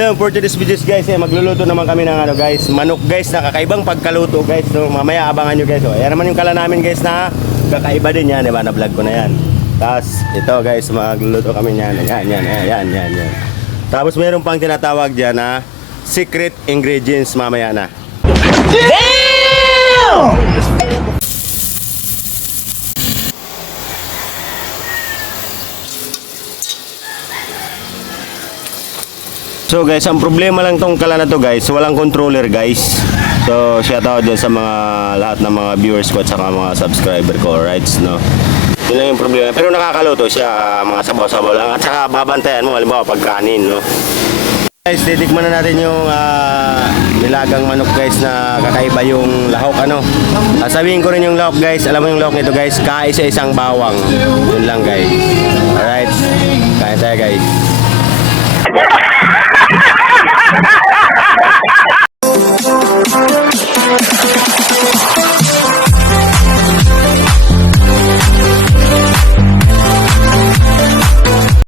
yun, for today's videos guys, magluluto naman kami ng ano guys, manok guys na kakaibang pagkaluto guys. So, mamaya abangan nyo guys. Ayan naman yung kala namin guys na kakaiba din yan, diba? Na-vlog ko na yan. Tapos ito guys, magluluto kami yan. Yan. Tapos meron pang tinatawag dyan na secret ingredients mamaya na. So guys, ang problema lang tong kala na to guys, walang controller guys. So shout out dyan sa mga lahat ng mga viewers ko at saka mga subscriber ko, alright, no? Yun lang yung problema. Pero nakakaluto siya, mga sabaw-sabaw lang. At saka babantayan mo, halimbawa pagkanin, no? Guys, titikman na natin yung nilagang manok guys na kakaiba yung lahok, ano? Sabihin ko rin yung lahok guys, alam mo yung lahok nito guys, kaisa-isang bawang. Yun lang guys. Alright, kain tayo guys.